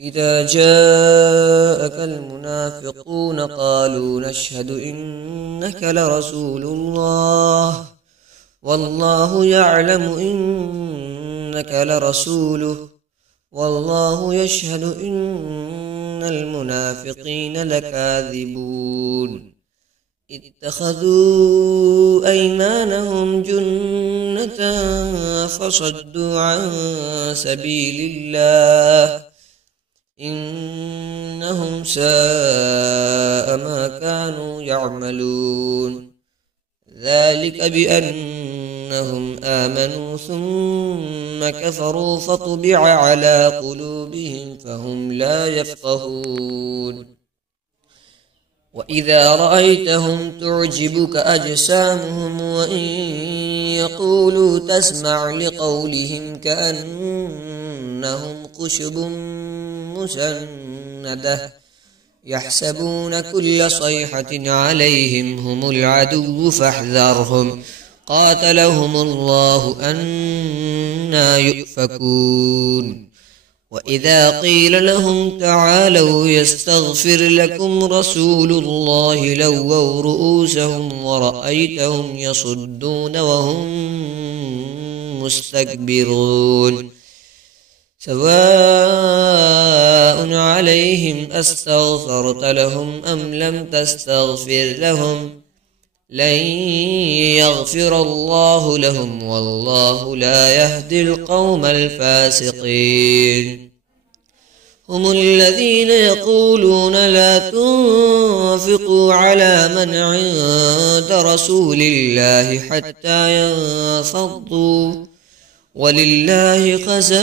إذا جاءك المنافقون قالوا نشهد إنك لرسول الله والله يعلم إنك لرسوله والله يشهد إن المنافقين لكاذبون اتخذوا أيمانهم جنة فصدوا عن سبيل الله إنهم ساء ما كانوا يعملون ذلك بأنهم آمنوا ثم كفروا فطبع على قلوبهم فهم لا يفقهون وإذا رأيتهم تعجبك أجسامهم وإن يقولوا تسمع لقولهم كأنهم خشب مسندة يحسبون كل صيحة عليهم هم العدو فاحذرهم قاتلهم الله أنى يؤفكون وإذا قيل لهم تعالوا يستغفر لكم رسول الله لووا رؤوسهم ورأيتهم يصدون وهم مستكبرون سواء عليهم أستغفرت لهم أم لم تستغفر لهم لن يغفر الله لهم والله لا يهدي القوم الفاسقين هم الذين يقولون لا تنفقوا على من عند رسول الله حتى ينفضوا ولله خزائن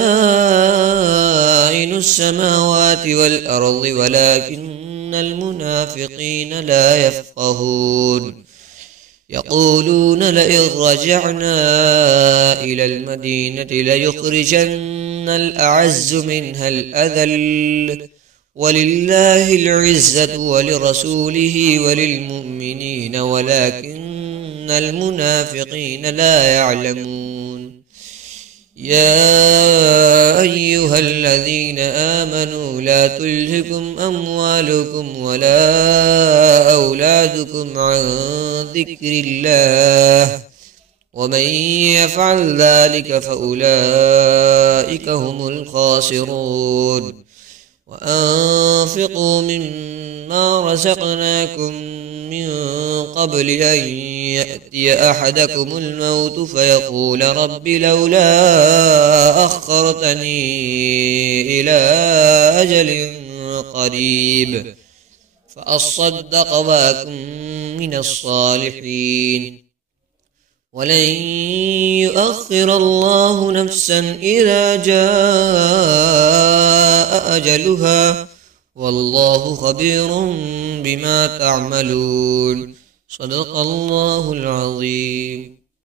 السماوات والأرض ولكن المنافقين لا يفقهون يقولون لئن رجعنا إلى المدينة ليخرجن الأعز منها الأذل ولله العزة ولرسوله وللمؤمنين ولكن المنافقين لا يعلمون يا أيها الذين آمنوا لا تلهكم أموالكم ولا أولادكم عن ذكر الله ومن يفعل ذلك فأولئك هم الخاسرون وأنفقوا مما رزقناكم من قبل أن يأتي أحدكم الموت فيقول رب لولا أخرتني إلى أجل قريب فأصدق وأكن من الصالحين ولن يؤخر الله نفسا إذا جاء أجلها والله خبير بما تعملون صدق الله العظيم.